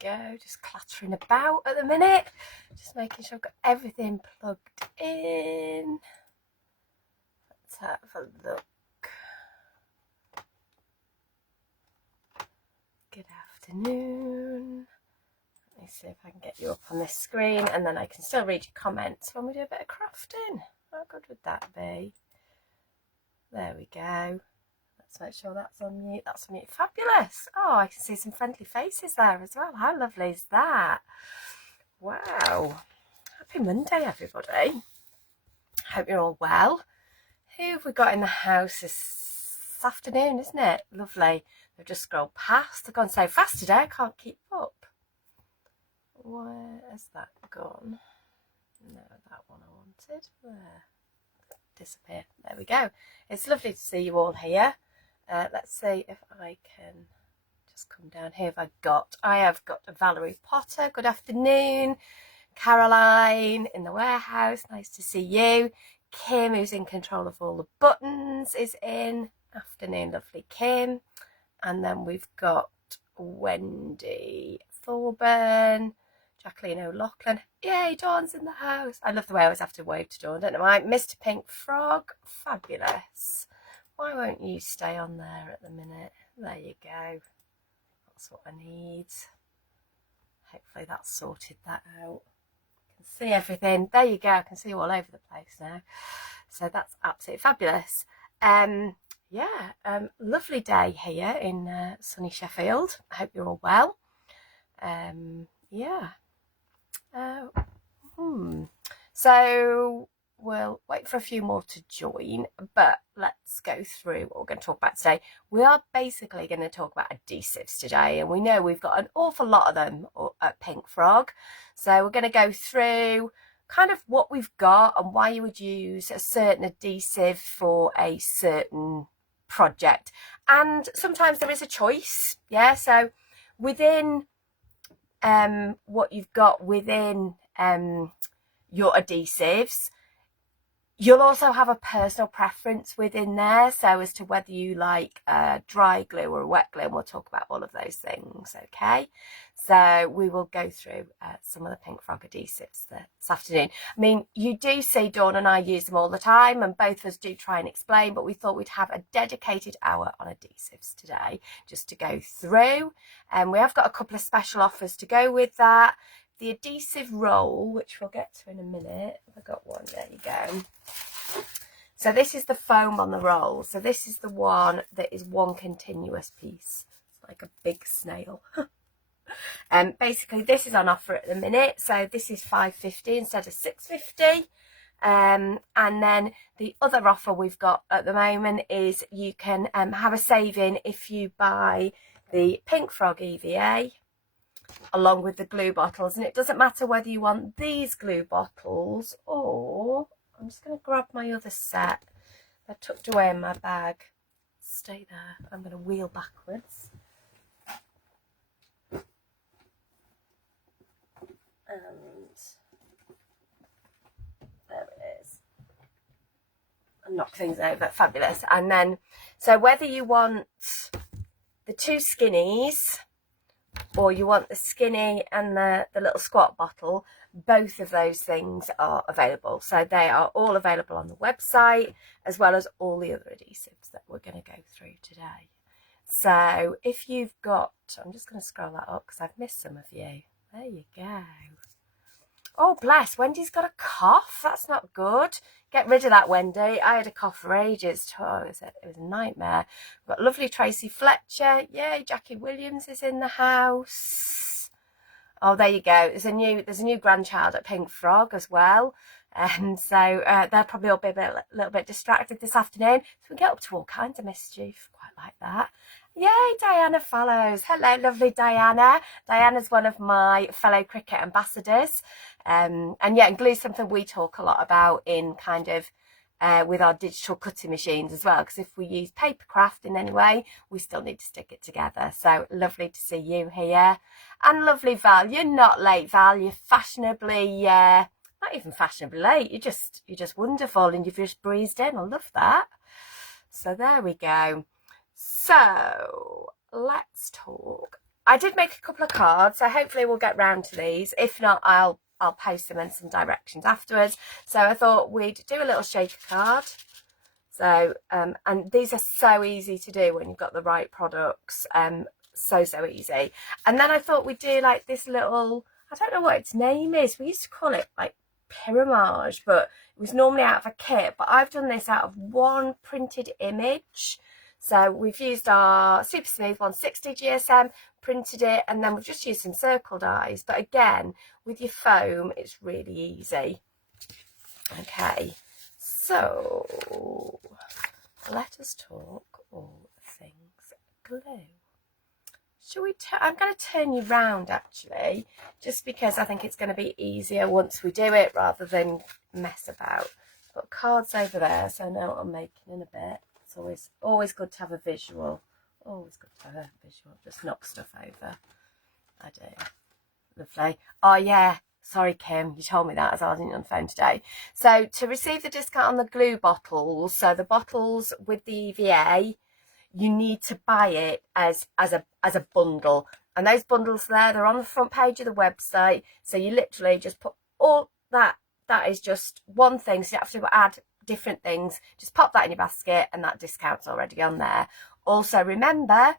go, just clattering about at the minute, just making sure I've got everything plugged in. Let's have a look. Good afternoon. Let me see if I can get you up on this screen, and then I can still read your comments when we do a bit of crafting. How good would that be? There we go. Let's make sure that's on mute. That's on mute. Fabulous. Oh, I can see some friendly faces there as well. How lovely is that? Wow. Happy Monday, everybody. Hope you're all well. Who have we got in the house this afternoon, isn't it? Lovely. They've just scrolled past. They've gone so fast today, I can't keep up. Where has that gone? No, that one I wanted. There. Disappear. There we go. It's lovely to see you all here. Let's see if I can just come down here. I have got Valerie Potter. Good afternoon. Caroline in the warehouse. Nice to see you. Kim, who's in control of all the buttons, is in. Afternoon, lovely Kim. And then we've got Wendy Thorburn, Jacqueline O'Loughlin. Yay, Dawn's in the house. I love the way I always have to wave to Dawn, don't know why. Mr. Pink Frog, fabulous. Why won't you stay on there at the minute? There you go. That's what I need. Hopefully that's sorted that out. I can see everything. There you go. I can see you all over the place now. So that's absolutely fabulous. Lovely day here in sunny Sheffield. I hope you're all well. So we'll wait for a few more to join, but let's go through what we're going to talk about today. We are basically going to talk about adhesives today, and we know we've got an awful lot of them at Pink Frog. So we're going to go through kind of what we've got and why you would use a certain adhesive for a certain project. And sometimes there is a choice, yeah. So within what you've got within your adhesives, you'll also have a personal preference within there, so as to whether you like dry glue or wet glue, and we'll talk about all of those things, okay? So we will go through some of the Pink Frog adhesives this afternoon. I mean, you do see Dawn and I use them all the time, and both of us do try and explain, but we thought we'd have a dedicated hour on adhesives today just to go through. And we have got a couple of special offers to go with that. The adhesive roll, which we'll get to in a minute. I've got one. There you go. So this is the foam on the roll. So this is the one that is one continuous piece. It's like a big snail. Basically this is on offer at the minute. So this is £5.50 instead of £6.50. And then the other offer we've got at the moment is you can have a saving if you buy the Pink Frog EVA along with the glue bottles, and it doesn't matter whether you want these glue bottles or I'm just going to grab my other set. They're tucked away in my bag. Stay there. I'm going to wheel backwards. And there it is. And knock things over. Fabulous. And then, so whether you want the two skinnies or you want the skinny and the little squat bottle, both of those things are available. So they are all available on the website, as well as all the other adhesives that we're going to go through today. So if you've got, I'm just going to scroll that up because I've missed some of you. There you go. Oh, bless, Wendy's got a cough. That's not good. Get rid of that, Wendy. I had a cough for ages. Oh, it was a nightmare. We've got lovely Tracy Fletcher. Yay, Jackie Williams is in the house. Oh, there you go. There's a new grandchild at Pink Frog as well. And so they'll probably all be a little bit distracted this afternoon. So we get up to all kinds of mischief. Quite like that. Yay, Diana follows. Hello, lovely Diana. Diana's one of my fellow cricket ambassadors. And glue is something we talk a lot about in kind of with our digital cutting machines as well, because if we use paper craft in any way, we still need to stick it together. So lovely to see you here. And lovely Val, you're not late, Val. You're fashionably, not even fashionably late. You're just wonderful, and you've just breezed in. I love that. So there we go. So let's talk. I did make a couple of cards, so hopefully we'll get round to these. If not, I'll post them in some directions afterwards. So I thought we'd do a little shaker card. So, and these are so easy to do when you've got the right products. So easy. And then I thought we'd do like this little, I don't know what its name is. We used to call it like pyramage, but it was normally out of a kit. But I've done this out of one printed image. So we've used our Super Smooth 160 GSM, printed it, and then we've just used some circle dies. But again, with your foam, it's really easy. Okay, so let us talk all things glue. Shall we? I'm going to turn you round actually, just because I think it's going to be easier once we do it rather than mess about. Got cards over there, so I know what I'm making in a bit. It's always good to have a visual. Always good to have a visual. Just knock stuff over. I do. Lovely. Oh yeah. Sorry, Kim, you told me that as I wasn't on the phone today. So to receive the discount on the glue bottles, so the bottles with the EVA, you need to buy it as a bundle. And those bundles there, they're on the front page of the website. So you literally just put all that. That is just one thing. So you have to add different things. Just pop that in your basket and that discount's already on there. Also, remember,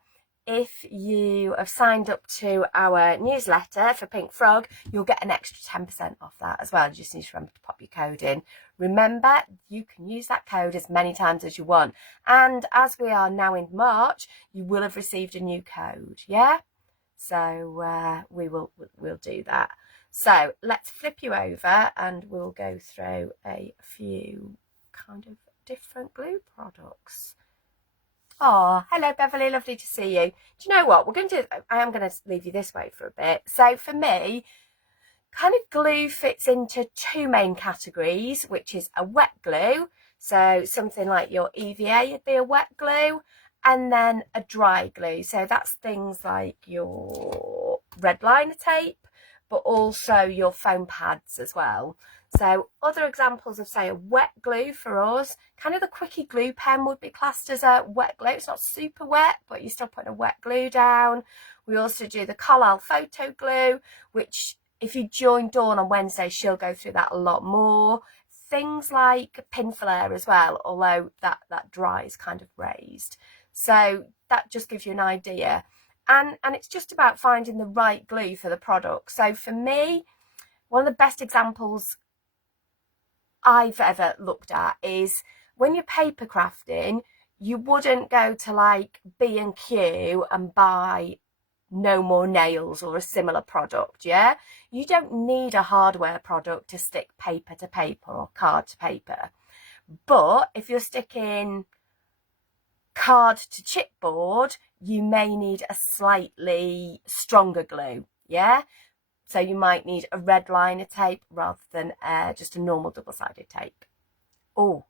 if you have signed up to our newsletter for Pink Frog, you'll get an extra 10% off that as well. You just need to remember to pop your code in. Remember, you can use that code as many times as you want. And as we are now in March, you will have received a new code, yeah? So we'll do that. So let's flip you over and we'll go through a few kind of different glue products. Oh, hello Beverly, lovely to see you. Do you know what I am going to leave you this way for a bit. So for me, kind of glue fits into two main categories, which is a wet glue. So something like your EVA would be a wet glue, and then a dry glue. So that's things like your red liner tape, but also your foam pads as well. So other examples of, say, a wet glue for us, kind of the Quickie glue pen would be classed as a wet glue. It's not super wet, but you're still putting a wet glue down. We also do the Carlisle photo glue, which if you join Dawn on Wednesday, she'll go through that a lot more. Things like pin flare as well, although that dry is kind of raised. So that just gives you an idea. And it's just about finding the right glue for the product. So for me, one of the best examples I've ever looked at is when you're paper crafting, you wouldn't go to like B&Q and buy No More Nails or a similar product, yeah? You don't need a hardware product to stick paper to paper or card to paper. But if you're sticking card to chipboard, you may need a slightly stronger glue, yeah? So you might need a red liner tape rather than just a normal double-sided tape. Oh,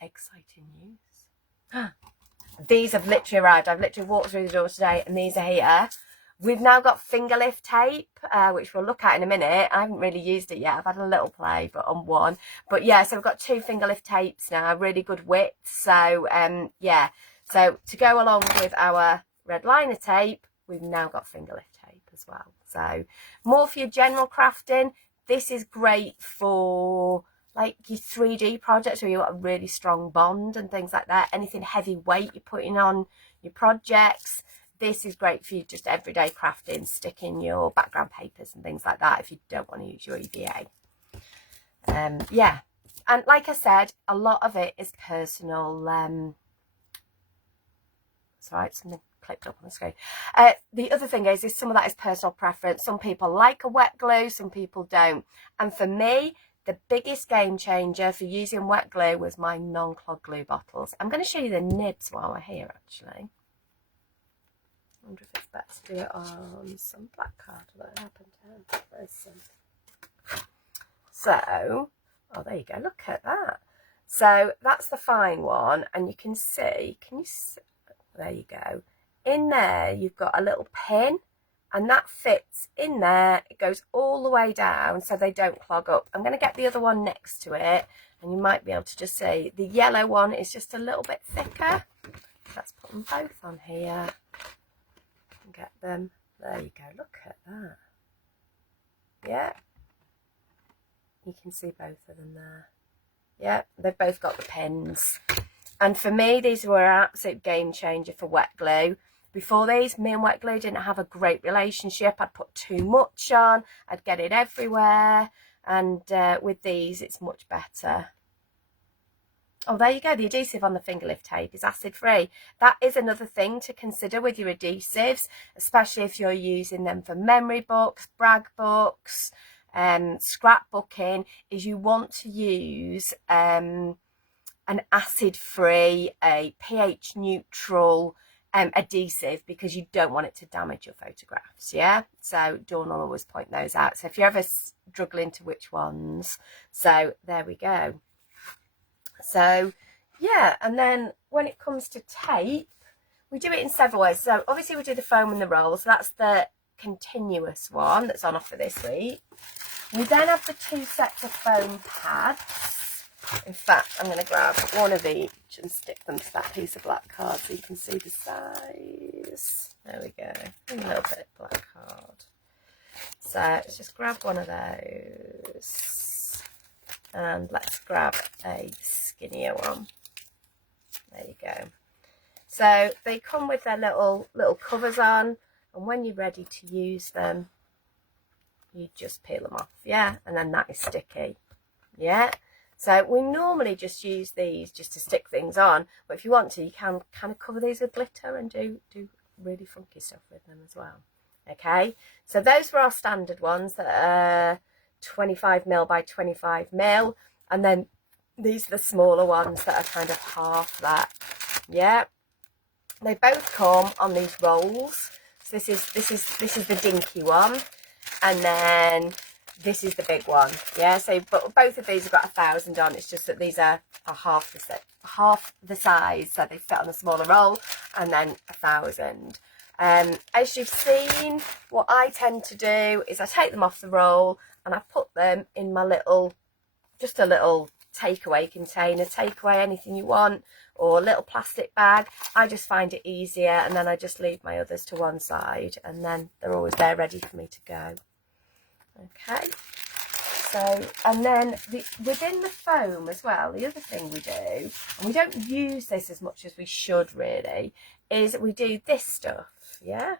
exciting news. These have literally arrived. I've literally walked through the door today and these are here. We've now got finger lift tape, which we'll look at in a minute. I haven't really used it yet. I've had a little play, but on one. But yeah, so we've got two finger lift tapes now, really good width. So yeah, so to go along with our red liner tape, we've now got finger lift tape as well. So more for your general crafting. This is great for like your 3D projects where you've got a really strong bond and things like that. Anything heavyweight you're putting on your projects. This is great for you just everyday crafting, sticking your background papers and things like that if you don't want to use your EVA. Yeah, and like I said, a lot of it is personal. Sorry, something clicked up on the screen. The other thing is some of that is personal preference. Some people like a wet glue, some people don't. And for me, the biggest game changer for using wet glue was my non-clog glue bottles. I'm going to show you the nibs while we're here, actually. I wonder if it's better to do it on some black card that I happen to have. There's some. So, oh, there you go. Look at that. So that's the fine one, and you can see. Can you see? There you go. In there, you've got a little pin, and that fits in there. It goes all the way down so they don't clog up. I'm going to get the other one next to it, and you might be able to just see the yellow one is just a little bit thicker. Let's put them both on here and get them There you go, look at that. Yeah, you can see both of them there. Yeah, they've both got the pins. And for me, these were an absolute game changer for wet glue. Before these, me and wet glue didn't have a great relationship. I'd put too much on, I'd get it everywhere. And with these, it's much better. Oh, there you go. The adhesive on the finger lift tape is acid free. That is another thing to consider with your adhesives, especially if you're using them for memory books, brag books, scrapbooking, is you want to use an acid-free, a pH neutral adhesive, because you don't want it to damage your photographs. Yeah, so Dawn will always point those out. So if you're ever struggling to which ones, so there we go. So yeah, and then when it comes to tape, we do it in several ways. So obviously we do the foam and the roll, so that's the continuous one that's on offer this week. We then have the 2 sets of foam pads. In fact, I'm going to grab one of each and stick them to that piece of black card so you can see the size. There we go, a little bit of black card. So let's just grab one of those, and let's grab a skinnier one. There you go. So they come with their little covers on, and when you're ready to use them, you just peel them off. Yeah, and then that is sticky. Yeah, so we normally just use these just to stick things on, but if you want to, you can kind of cover these with glitter and do really funky stuff with them as well. Okay, so those were our standard ones that are 25mm by 25mm, and then these are the smaller ones that are kind of half that. Yeah, they both come on these rolls. So this is the dinky one, and then this is the big one. Yeah, so but both of these have got 1,000 on. It's just that these are half the size, so they fit on a smaller roll, and then 1,000. As you've seen, what I tend to do is I take them off the roll and I put them in my just a little takeaway container. Take away anything you want, or a little plastic bag. I just find it easier, and then I just leave my others to one side, and then they're always there ready for me to go. Okay, so, and then within the foam as well, the other thing we do, and we don't use this as much as we should really, is we do this stuff. Yeah,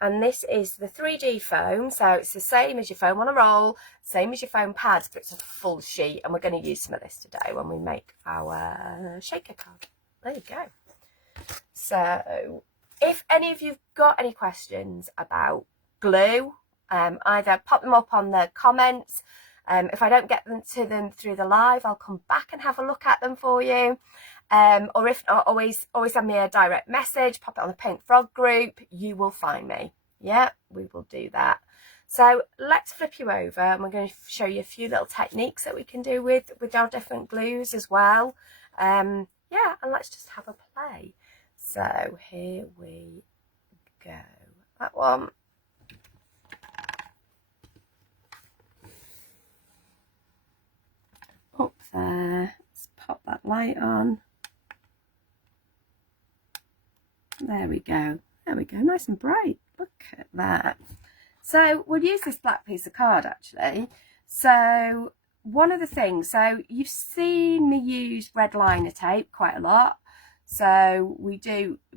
and this is the 3D foam, so it's the same as your foam on a roll, same as your foam pads, but it's a full sheet, and we're going to use some of this today when we make our shaker card. There you go. So if any of you've got any questions about glue, either pop them up on the comments. If I don't get them to them through the live, I'll come back and have a look at them for you. Or if not, always send me a direct message, pop it on the Pink Frog group, you will find me. Yeah, we will do that. So let's flip you over, and we're going to show you a few little techniques that we can do with our different glues as well. Yeah, and let's just have a play. So here we go. That one. Up there. Let's pop that light on. There we go. There we go. Nice and bright. Look at that. So we'll use this black piece of card actually. So one of the things, so you've seen me use red liner tape quite a lot. So we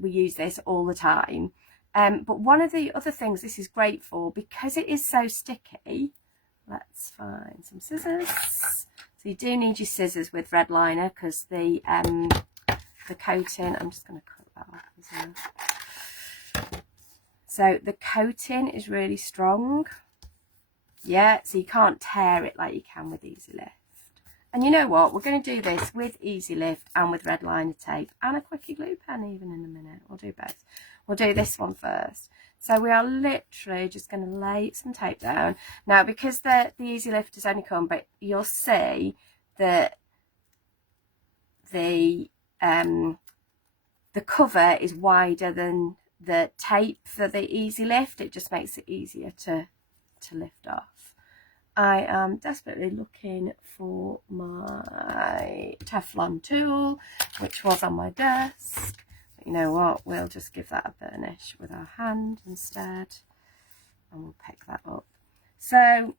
use this all the time. But one of the other things this is great for, because it is so sticky, let's find some scissors. So you do need your scissors with red liner, because the coating, I'm just going to cut that off as well. So the coating is really strong. Yeah, so you can't tear it like you can with Easy Lift. And you know what? We're going to do this with Easy Lift and with red liner tape and a quickie glue pen even in a minute. We'll do both. We'll do this one first. So we are literally just going to lay some tape down. Now, because the Easy Lift has only come, but you'll see that the cover is wider than the tape for the Easy Lift. It just makes it easier to lift off. I am desperately looking for my Teflon tool, which was on my desk. But you know what? We'll just give that a burnish with our hand instead. and we'll pick that up. So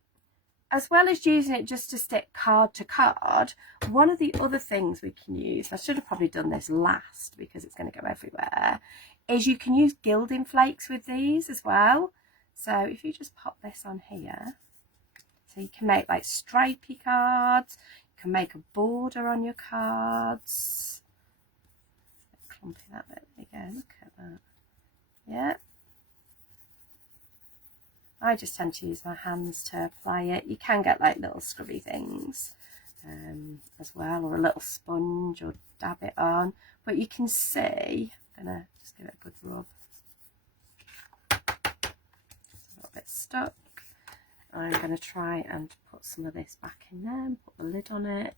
as well as using it just to stick card to card, one of the other things we can use, I should have probably done this last because it's going to go everywhere, is you can use gilding flakes with these as well. So if you just pop this on here, so you can make like stripy cards, you can make a border on your cards. Clumpy that bit, there you go, look at that. Yeah. I just tend to use my hands to apply it. You can get like little scrubby things as well, or a little sponge, or dab it on. But you can see, I'm going to just give it a good rub. It's a little bit stuck. I'm going to try and put some of this back in there and put the lid on it.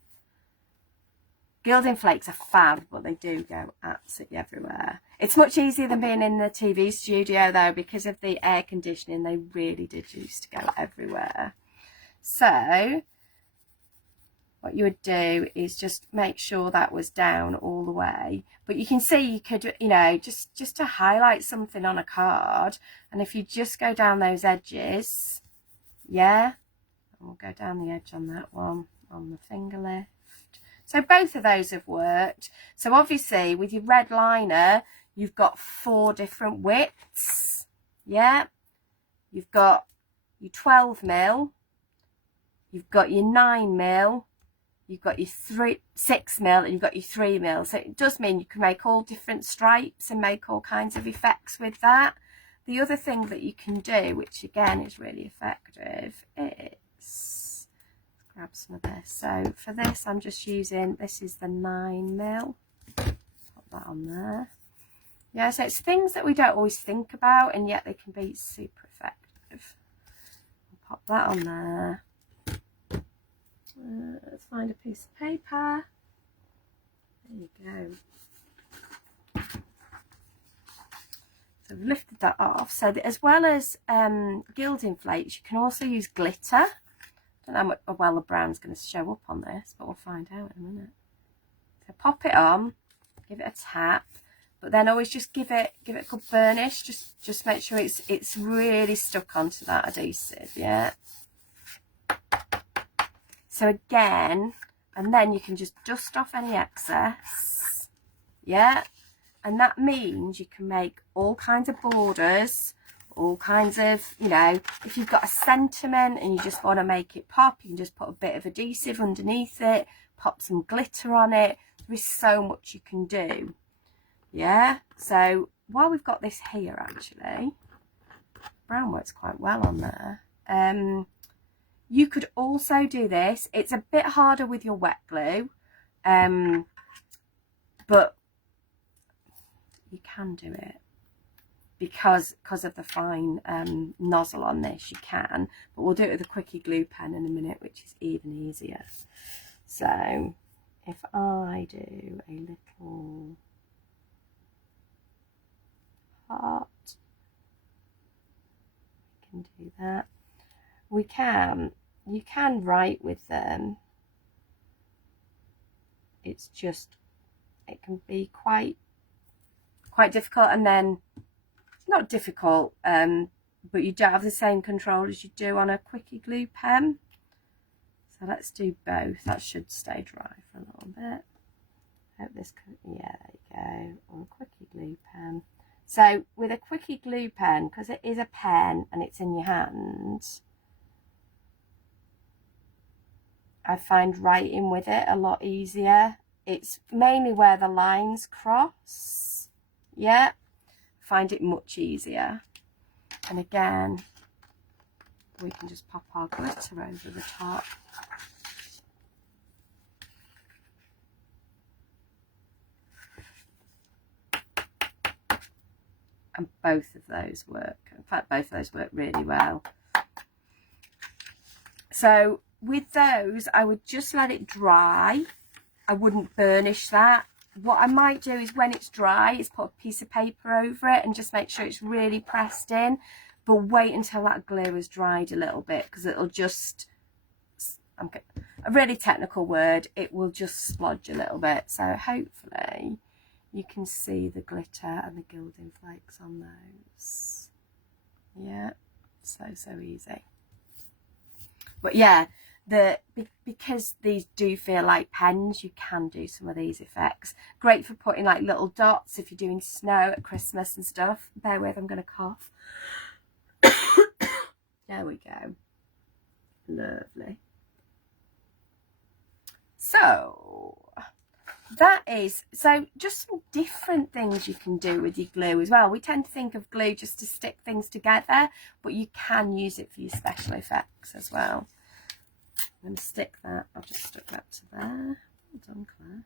Gilding flakes are fab, but they do go absolutely everywhere. It's much easier than being in the TV studio though, because of the air conditioning. They really did used to go everywhere. So what you would do is just make sure that was down all the way. But you can see you could, you know, just to highlight something on a card, and if you just go down those edges, yeah, and we'll go down the edge on that one, on the finger lift. So both of those have worked. So obviously with your red liner, you've got 4 different widths. Yeah. You've got your 12mm, you've got your 9mm, you've got your 6mm, and you've got your 3mm. So it does mean you can make all different stripes and make all kinds of effects with that. The other thing that you can do, which again is really effective, is grab some of this. So for this, I'm just using, this is the 9mm. Put that on there. Yeah, so it's things that we don't always think about, and yet they can be super effective. I'll pop that on there. Let's find a piece of paper. There you go. So I've lifted that off. So that as well as gilding flakes, you can also use glitter. I don't know how well the brown's going to show up on this, but we'll find out in a minute. So pop it on, give it a tap, but then always just give it a good burnish. Just make sure it's really stuck onto that adhesive, yeah. So again, and then you can just dust off any excess, yeah. And that means you can make all kinds of borders, all kinds of, you know, if you've got a sentiment and you just want to make it pop, you can just put a bit of adhesive underneath it, pop some glitter on it. There is so much you can do. Yeah, so while we've got this here, actually, brown works quite well on there. You could also do this. It's a bit harder with your wet glue, but you can do it. Because of the fine nozzle on this, you can, but we'll do it with a quickie glue pen in a minute, which is even easier. So if I do a little heart, we can do that. You can write with them. It's just, it can be quite difficult, and then not difficult, but you don't have the same control as you do on a quickie glue pen. So let's do both. That should stay dry for a little bit. Hope this could, yeah, there you go, on a quickie glue pen. So with a quickie glue pen, because it is a pen and it's in your hand, I find writing with it a lot easier. It's mainly where the lines cross, yeah. Find it much easier. And again, we can just pop our glitter over the top. And both of those work. In fact, both of those work really well. So with those, I would just let it dry. I wouldn't burnish that. What I might do is when it's dry is put a piece of paper over it and just make sure it's really pressed in, but wait until that glue has dried a little bit, because it'll just, a really technical word, it will just splodge a little bit. So hopefully you can see the glitter and the gilding flakes on those. Yeah, So easy. But yeah, because these do feel like pens, you can do some of these effects. Great for putting like little dots if you're doing snow at Christmas and stuff. Bear with, I'm going to cough. There we go. Lovely. So that is, so just some different things you can do with your glue as well. We tend to think of glue just to stick things together, but you can use it for your special effects as well. I'm going to stick that, I've just stuck that to there. Well done, Claire.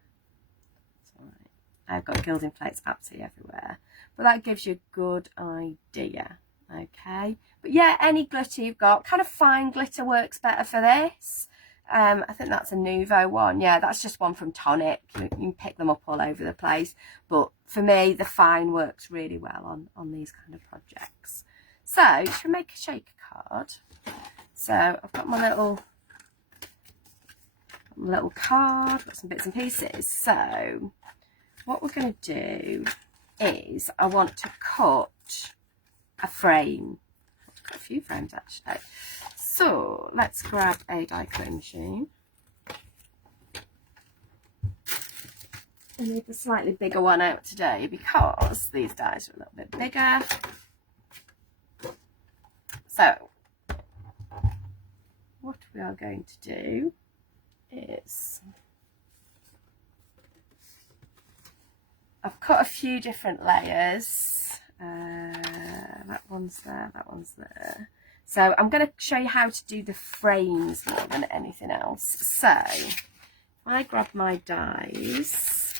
It's all right. I've got gilding plates absolutely everywhere, but that gives you a good idea. Okay, but yeah, any glitter you've got, kind of fine glitter works better for this. I think that's a Nuvo one. Yeah, that's just one from Tonic. You can pick them up all over the place, but for me the fine works really well on these kind of projects. So should we make a shaker card? So I've got my little card, got some bits and pieces. So what we're going to do is I want to cut a frame. I've got a few frames actually. So let's grab a die cutting machine. I need a slightly bigger one out today because these dies are a little bit bigger. So what we are going to do is, I've cut a few different layers. That one's there, that one's there. So I'm going to show you how to do the frames more than anything else. So I grab my dies.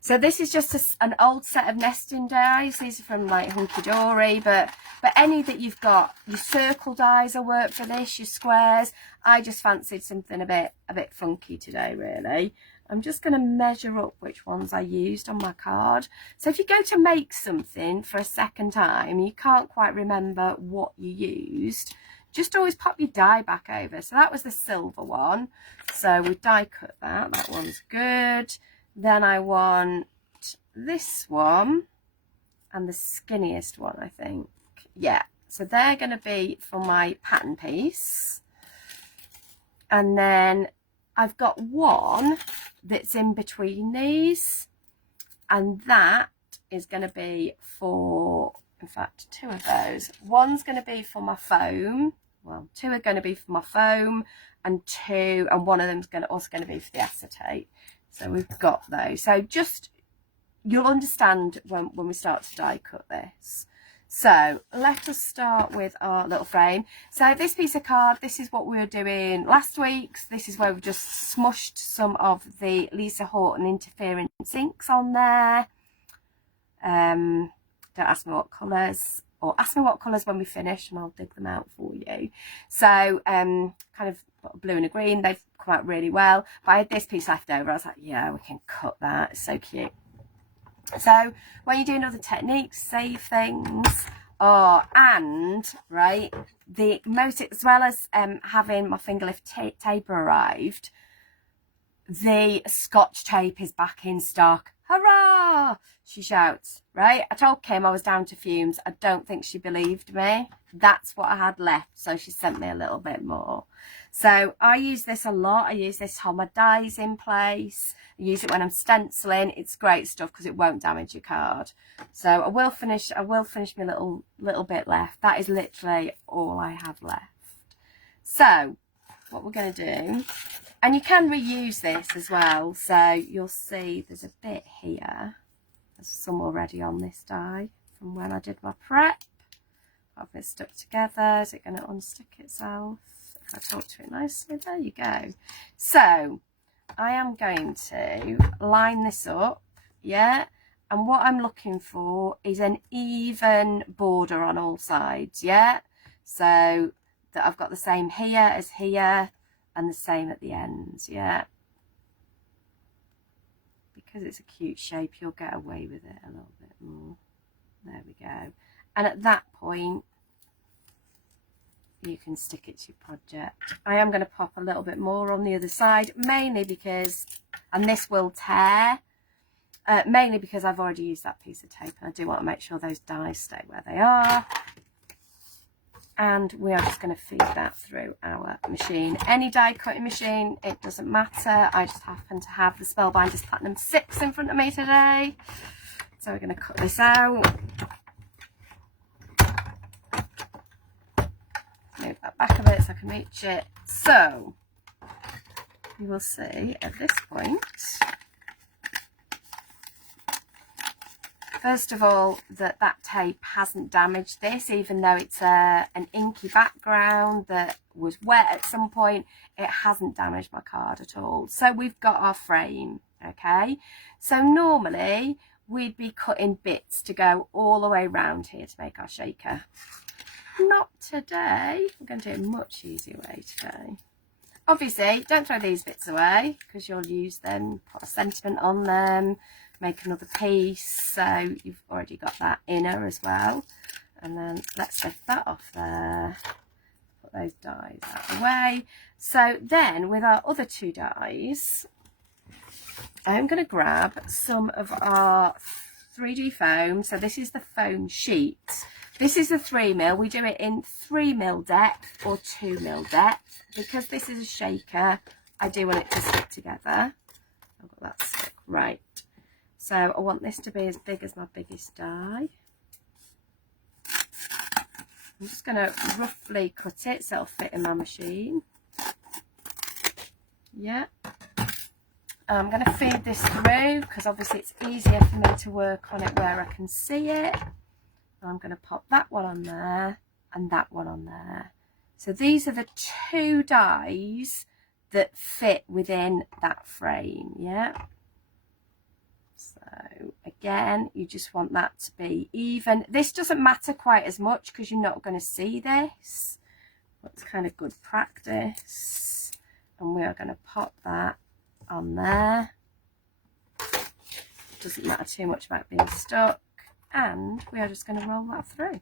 So this is just an old set of nesting dies. These are from like Hunky Dory, but any that you've got, your circle dies will work for this, your squares. I just fancied something a bit funky today, really. I'm just going to measure up which ones I used on my card. So if you go to make something for a second time, you can't quite remember what you used, just always pop your die back over. So that was the silver one. So we die cut that. That one's good. Then I want this one and the skinniest one, I think. Yeah. So they're going to be for my pattern piece. And then I've got one that's in between these, and that is going to be for, in fact, two of those. One's going to be for my foam. Well, two are going to be for my foam, and one of them's also going to be for the acetate. So we've got those. So just, you'll understand when we start to die cut this. So let us start with our little frame. So this piece of card, this is what we were doing last week. This is where we've just smushed some of the Lisa Horton interference inks on there. Don't ask me what colours, or ask me what colours when we finish and I'll dig them out for you. So kind of blue and a green, they've come out really well. But I had this piece left over, I was like, yeah, we can cut that, it's so cute. So when you're doing other techniques, save things. Oh, and right, the most, as well as having my finger lift taper arrived, the Scotch tape is back in stock. Hurrah! She shouts. Right, I told Kim I was down to fumes. I don't think she believed me. That's what I had left, so she sent me a little bit more. So I use this a lot. I use this to hold my dies in place. I use it when I'm stenciling. It's great stuff because it won't damage your card. So I will finish my little bit left. That is literally all I have left. So what we're going to do, and you can reuse this as well. So you'll see there's a bit here. There's some already on this die from when I did my prep. I've it stuck together. Is it going to unstick itself? If I talk to it nicely, there you go. So I am going to line this up, yeah, and what I'm looking for is an even border on all sides, yeah, so that I've got the same here as here and the same at the ends, yeah, because it's a cute shape, you'll get away with it a little bit more. There we go. And at that point you can stick it to your project. I am going to pop a little bit more on the other side, mainly because, and this will tear, mainly because I've already used that piece of tape and I do want to make sure those dies stay where they are. and we are just going to feed that through our machine. Any die cutting machine, it doesn't matter. I just happen to have the Spellbinders Platinum 6 in front of me today. So we're going to cut this out. Move that back a bit so I can reach it. So you will see at this point, first of all, that tape hasn't damaged this, even though it's an inky background that was wet at some point. It hasn't damaged my card at all. So we've got our frame, okay? So normally we'd be cutting bits to go all the way around here to make our shaker. Not today. We're going to do a much easier way today. Obviously, don't throw these bits away because you'll use them, put a sentiment on them, make another piece. So you've already got that inner as well. And then let's lift that off there. Put those dies out of the way. So then with our other two dies, I'm going to grab some of our 3D foam. So this is the foam sheet. This is the 3mm. We do it in 3mm depth or 2mm depth. Because this is a shaker, I do want it to stick together. I've got that stick. Right. So I want this to be as big as my biggest die. I'm just going to roughly cut it so it'll fit in my machine. Yeah. I'm going to feed this through because obviously it's easier for me to work on it where I can see it. I'm going to pop that one on there and that one on there. So these are the two dies that fit within that frame, yeah? So again, you just want that to be even. This doesn't matter quite as much because you're not going to see this. But it's kind of good practice. And we are going to pop that on there. Doesn't matter too much about being stuck. And we are just going to roll that through.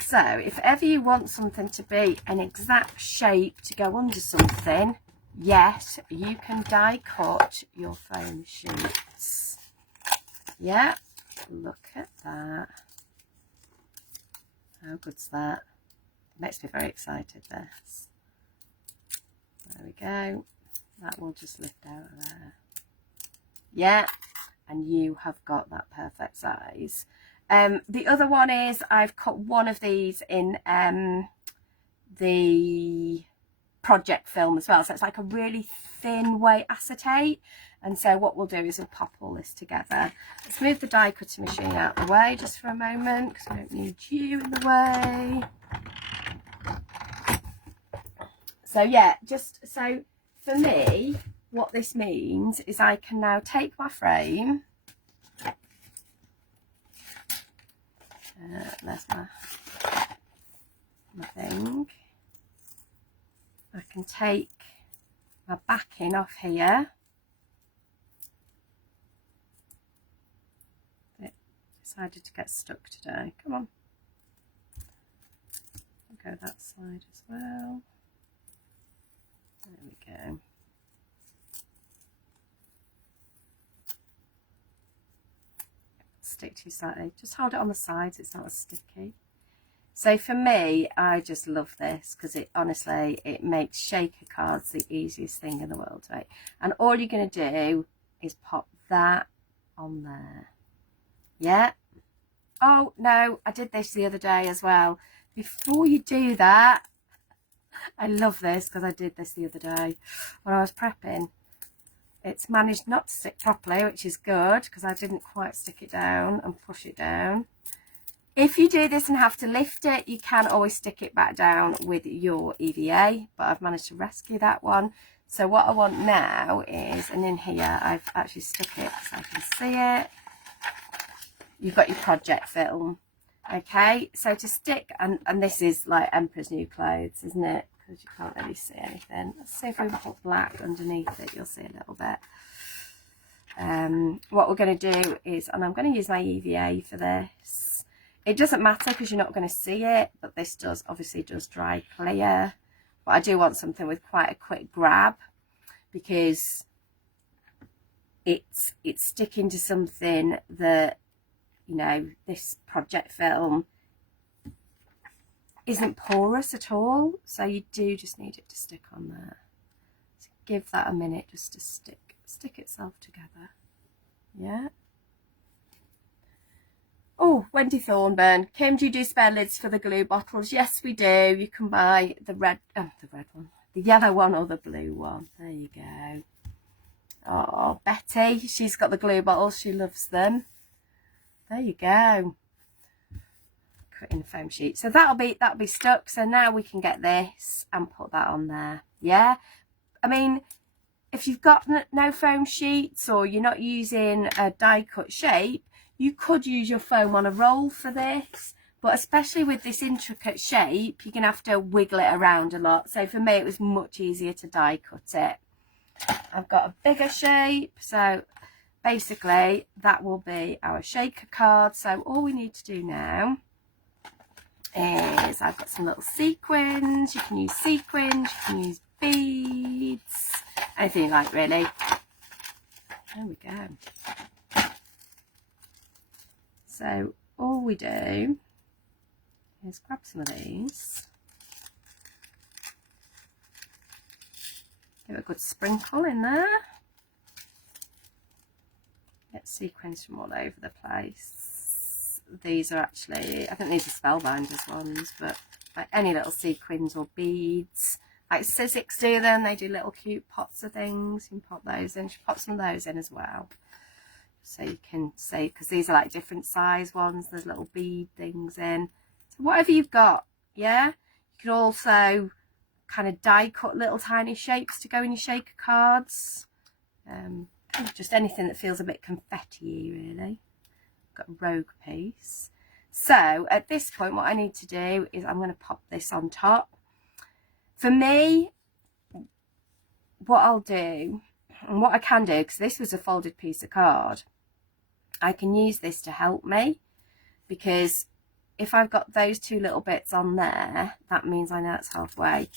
So if ever you want something to be an exact shape to go under something, yes, you can die cut your foam sheets. Yeah, look at that. How good's that? Makes me very excited, this. There we go. That will just lift out of there. Yeah, and you have got that perfect size. The other one is I've cut one of these in the project film as well. So it's like a really thin white acetate. And so what we'll do is we'll pop all this together. Let's move the die cutting machine out of the way just for a moment because we don't need you in the way. So yeah, just so for me, what this means is I can now take my frame. There's my thing. I can take my backing off here. It decided to get stuck today. Come on. I'll go that side as well. There we go. Stick to you slightly. Just hold it on the sides, it's not as sticky. So for me, I just love this because it honestly, it makes shaker cards the easiest thing in the world to make. And all you're going to do is pop that on there. Yeah. Oh no, I did this the other day as well. Before you do that, I love this because I did this the other day when I was prepping. It's managed not to stick properly, which is good because I didn't quite stick it down and push it down. If you do this and have to lift it, you can always stick it back down with your EVA, but I've managed to rescue that one. So what I want now is, and in here I've actually stuck it so I can see it. You've got your project film. Okay, so to stick, and this is like Emperor's New Clothes, isn't it? Because you can't really see anything. Let's see if we put black underneath it, you'll see a little bit. What we're going to do is, and I'm going to use my EVA for this. It doesn't matter because you're not going to see it, but this does obviously does dry clear. But I do want something with quite a quick grab because it's sticking to something that, you know, this project film isn't porous at all, so you do just need it to stick on there. So give that a minute just to stick itself together. Yeah. Oh, Wendy Thornburn, Kim, do you do spare lids for the glue bottles? Yes, we do. You can buy the red one, the yellow one or the blue one. There you go. Oh, Betty, she's got the glue bottles. She loves them. There you go. Cutting foam sheet. So that'll be stuck. So now we can get this and put that on there. Yeah. I mean, if you've got no foam sheets or you're not using a die cut shape, you could use your foam on a roll for this, but especially with this intricate shape, you're going to have to wiggle it around a lot. So for me, it was much easier to die cut it. I've got a bigger shape, so basically that will be our shaker card. So all we need to do now is, I've got some little sequins. You can use sequins, you can use beads, anything you like really. There we go. So all we do is grab some of these, give it a good sprinkle in there, get sequins from all over the place. These are actually, I think these are Spellbinders ones, but like any little sequins or beads, like Sizzix do them, they do little cute pots of things. You can pop those in, pop some of those in as well. So you can see, because these are like different size ones, there's little bead things in. So whatever you've got, yeah. You can also kind of die cut little tiny shapes to go in your shaker cards. Kind of just anything that feels a bit confetti-y, really. Got a rogue piece. So at this point, what I need to do is I'm going to pop this on top. For me, what I'll do, and what I can do, because this was a folded piece of card, I can use this to help me, because if I've got those two little bits on there, that means I know it's halfway.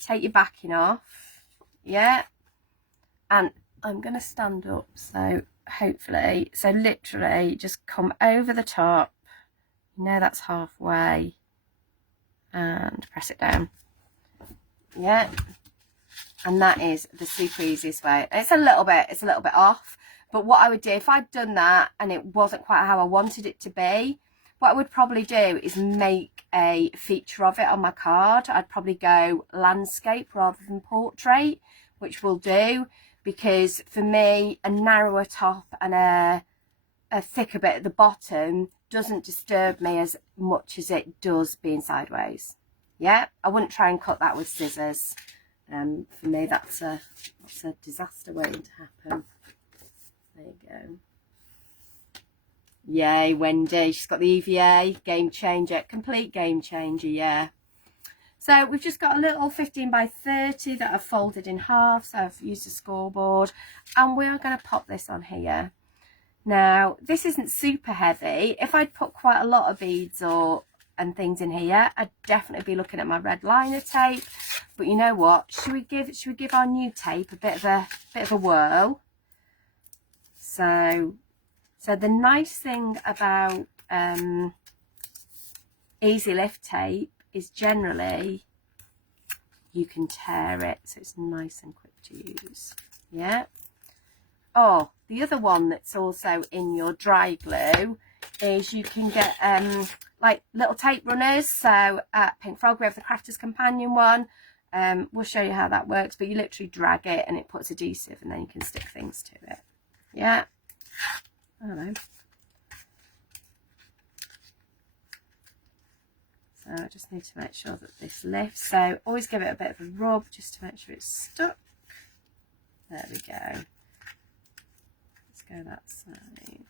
Take your backing off, yeah, and I'm going to stand up, so hopefully, so literally just come over the top, you know that's halfway, and press it down, yeah, and that is the super easiest way. It's a little bit off, but what I would do if I'd done that and it wasn't quite how I wanted it to be, what I would probably do is make a feature of it on my card. I'd probably go landscape rather than portrait, which will do, because for me a narrower top and a thicker bit at the bottom doesn't disturb me as much as it does being sideways. Yeah, I wouldn't try and cut that with scissors. For me that's a disaster waiting to happen. There you go. Yay, Wendy. She's got the EVA, game changer, complete game changer, yeah. So we've just got a little 15 by 30 that I've folded in half. So I've used a scoreboard, and we are going to pop this on here. Now, this isn't super heavy. If I'd put quite a lot of beads and things in here, I'd definitely be looking at my red liner tape. But you know what? Should we give our new tape a bit of a whirl? So the nice thing about Easy Lift tape is generally you can tear it, so it's nice and quick to use. Yeah. Oh, the other one that's also in your dry glue is you can get like little tape runners. So at Pink Frog we have the Crafter's Companion one. We'll show you how that works, but you literally drag it and it puts adhesive, and then you can stick things to it. Yeah. I don't know. So I just need to make sure that this lifts. So always give it a bit of a rub just to make sure it's stuck. There we go. Let's go that side.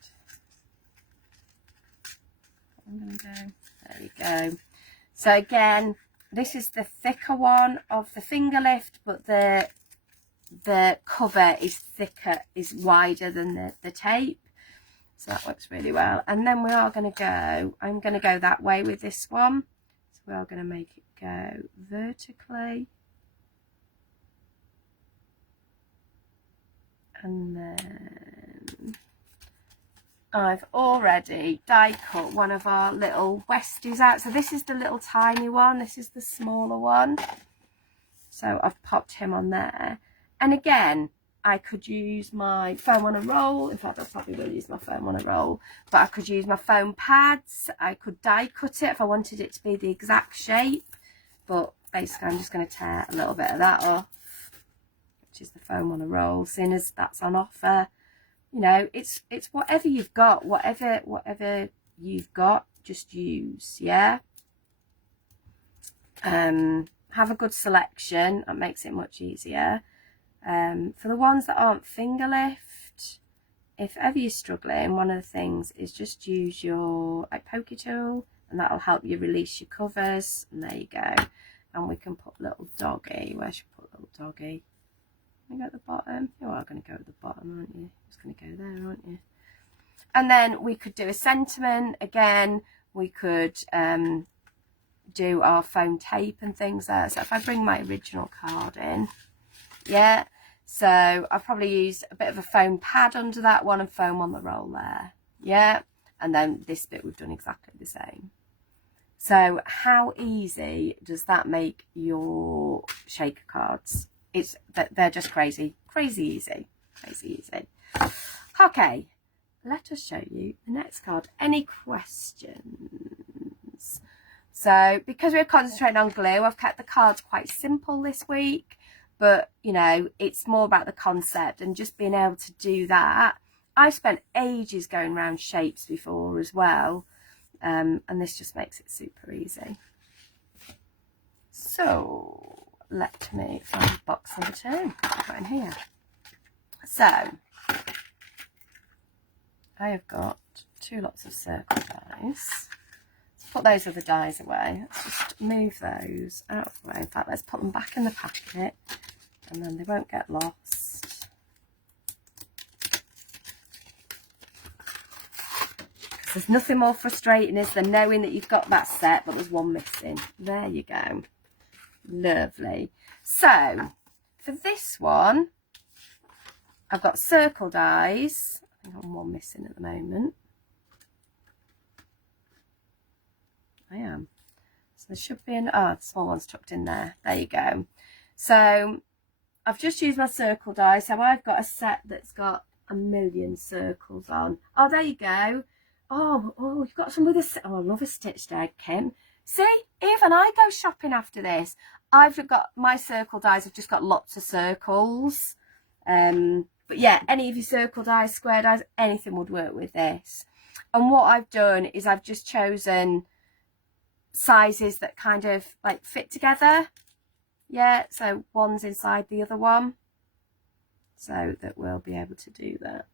I'm going to go. There we go. So again, this is the thicker one of the finger lift, but the cover is thicker, is wider than the tape. So that works really well. And then we are going to go, I'm going to go that way with this one. So we are going to make it go vertically. And then I've already die cut one of our little Westies out. So this is the little tiny one. This is the smaller one. So I've popped him on there. And again, I could use my foam on a roll. In fact, I probably will use my foam on a roll. But I could use my foam pads. I could die cut it if I wanted it to be the exact shape. But basically, I'm just going to tear a little bit of that off, which is the foam on a roll, seeing as that's on offer. You know, it's whatever you've got, whatever you've got, just use, yeah. Have a good selection. That makes it much easier. For the ones that aren't finger lift, if ever you're struggling, one of the things is just use your pokey tool, and that'll help you release your covers. And there you go. And we can put little doggy. Where should we put little doggy? You go at the bottom. You are going to go at the bottom, aren't you? Just going to go there, aren't you? And then we could do a sentiment again. We could do our foam tape and things there. So if I bring my original card in, yeah. So I've probably used a bit of a foam pad under that one and foam on the roll there, yeah. And then this bit we've done exactly the same. So how easy does that make your shaker cards? They're just crazy easy. Okay, let us show you the next card. Any questions? So because we're concentrating on glue, I've kept the cards quite simple this week, but you know, it's more about the concept and just being able to do that. I spent ages going around shapes before as well, and this just makes it super easy. So let me find box number 2. Put in here. So I have got 2 lots of circle dies. Let's put those other dies away. Let's just move those out of the way. In fact, let's put them back in the packet, and then they won't get lost. There's nothing more frustrating is than knowing that you've got that set, but there's one missing. There you go. Lovely. So for this one, I've got circle dies. I think I'm one missing at the moment. I am. So there should be the small one's tucked in there. There you go. So I've just used my circle die. So I've got a set that's got 1,000,000 circles on. Oh, there you go. Oh, you've got some with a... Oh, I love a stitched egg, Kim. See, even I go shopping after this. I've got my circle dies. I've just got lots of circles. But yeah, any of your circle dies, square dies, anything would work with this. And what I've done is I've just chosen sizes that kind of like fit together. Yeah, so one's inside the other one, so that we'll be able to do that.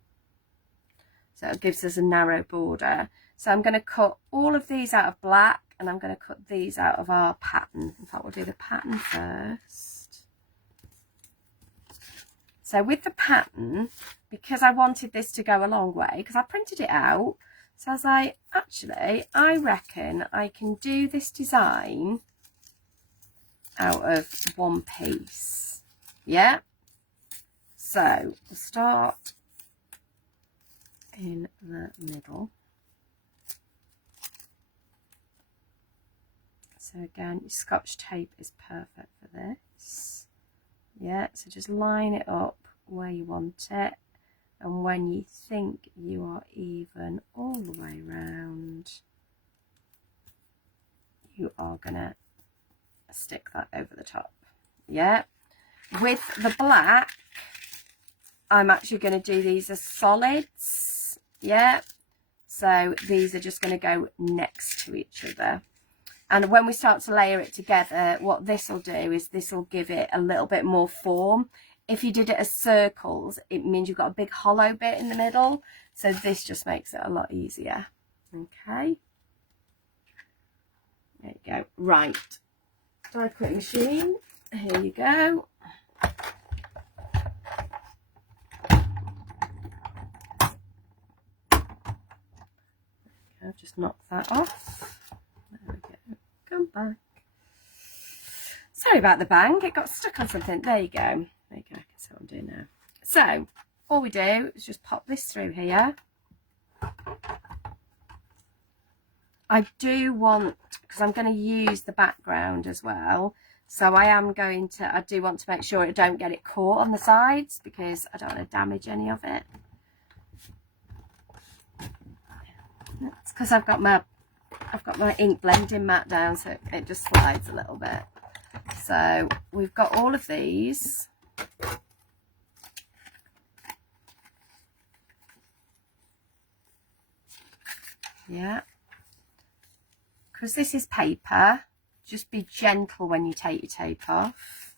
So it gives us a narrow border. So I'm going to cut all of these out of black, and I'm going to cut these out of our pattern. In fact, we'll do the pattern first. So with the pattern, because I wanted this to go a long way, because I printed it out, so I was like, actually, I reckon I can do this design out of one piece. Yeah. So we'll start in the middle. So again, your Scotch tape is perfect for this. Yeah, so just line it up where you want it, and when you think you are even all the way around, you are gonna stick that over the top. Yeah, with the black, I'm actually going to do these as solids. Yeah, so these are just going to go next to each other. And when we start to layer it together, what this will do is this will give it a little bit more form. If you did it as circles, it means you've got a big hollow bit in the middle. So this just makes it a lot easier. Okay. There you go. Right. Die cutting machine. Here you go. I've just knocked that off. There we go. Come back. Sorry about the bang. It got stuck on something. There you go. There you go. I can see what I'm doing now. So all we do is just pop this through here. I do want, because I'm going to use the background as well, so I do want to make sure I don't get it caught on the sides, because I don't want to damage any of it. It's because I've got my ink blending mat down, so it just slides a little bit. So we've got all of these. Yeah. Because this is paper, just be gentle when you take your tape off,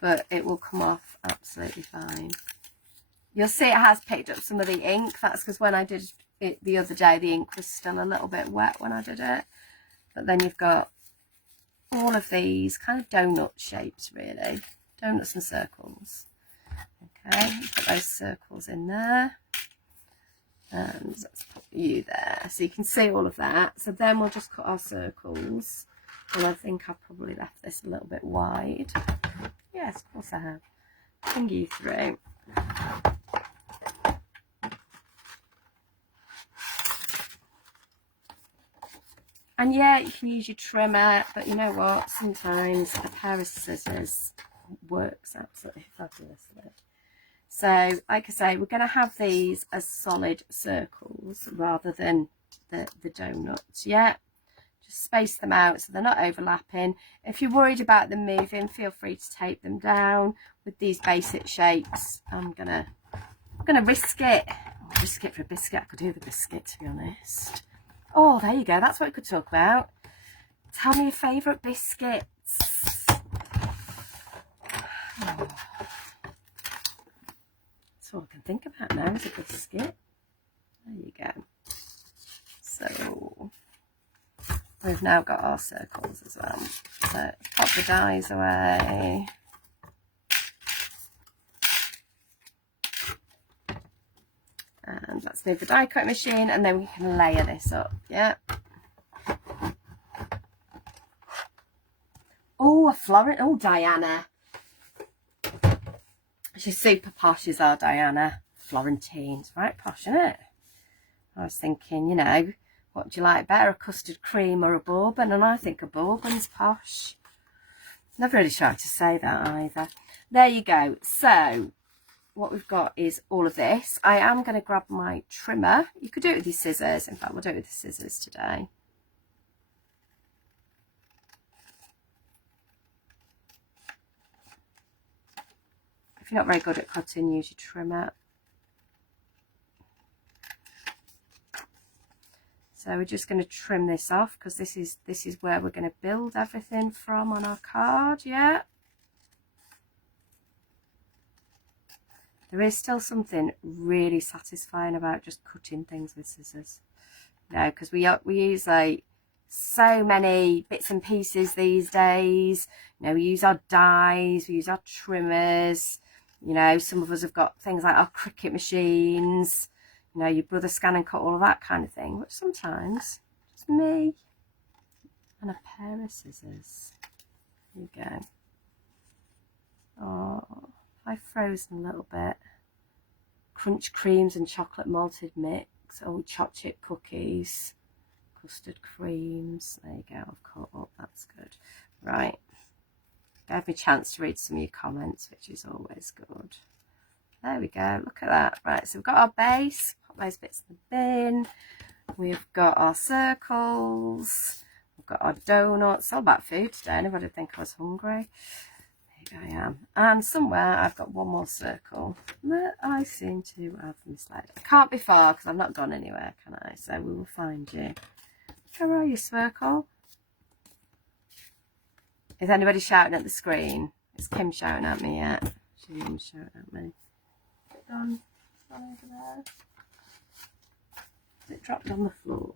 but it will come off absolutely fine. You'll see it has picked up some of the ink. That's because when I did it the other day, the ink was still a little bit wet when I did it. But then you've got all of these kind of donut shapes, really. Donuts and circles. Okay, put those circles in there. And let's put you there, so you can see all of that. So then we'll just cut our circles. And I think I've probably left this a little bit wide. Yes, of course I have. Finger you through. And yeah, you can use your trimmer, but you know what? Sometimes a pair of scissors works absolutely fabulously. So, like I say, we're going to have these as solid circles rather than the donuts. Yeah, just space them out so they're not overlapping. If you're worried about them moving, feel free to tape them down. With these basic shapes, I'm gonna risk it. I'll risk it for a biscuit. I could do the biscuit, to be honest. Oh, there you go. That's what we could talk about. Tell me your favourite biscuits. Oh. That's all I can think about now is a biscuit. There you go. So we've now got our circles as well. So pop the dies away. And let's move the die cut machine, and then we can layer this up. Yeah. Oh, a Florent. Oh, Diana. She's super posh, is our Diana. Florentine's right posh, isn't it? I was thinking, you know, what do you like better, a custard cream or a bourbon? And I think a bourbon's posh. Never really tried to say that either. There you go. So what we've got is all of this. I am going to grab my trimmer. You could do it with your scissors. In fact, we'll do it with the scissors today. If you're not very good at cutting, use your trimmer. So we're just going to trim this off because this is where we're going to build everything from on our card. Yeah. There is still something really satisfying about just cutting things with scissors. No, because we use like so many bits and pieces these days. You know, we use our dies, we use our trimmers. You know, some of us have got things like our Cricut machines. You know, your brother scan and cut, all of that kind of thing. But sometimes, just me and a pair of scissors. There you go. Oh, I've frozen a little bit. Crunch creams and chocolate malted mix. Oh, chocolate chip cookies. Custard creams. There you go, I've cut up. That's good. Right. Gave me a chance to read some of your comments, which is always good. There we go. Look at that. Right, so we've got our base. Pop those bits in the bin. We've got our circles. We've got our donuts. It's all about food today. I never did think I was hungry. Here I am. And somewhere I've got one more circle that I seem to have misled. It can't be far because I've not gone anywhere, can I? So we will find you. Where are you, circle? Is anybody shouting at the screen? Is Kim shouting at me yet? She's shouting at me. Is it done? It's gone over there. Is it dropped on the floor?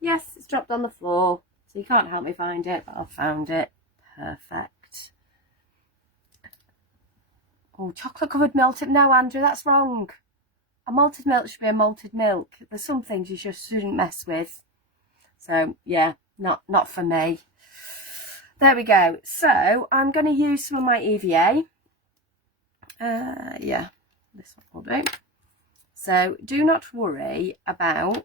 Yes, it's dropped on the floor. So you can't help me find it, but I've found it. Perfect. Oh, chocolate covered melted. No, Andrew, that's wrong. A malted milk should be a malted milk. There's some things you just shouldn't mess with. So yeah, not for me. There we go. So I'm going to use some of my EVA. Yeah, this one will do. So do not worry about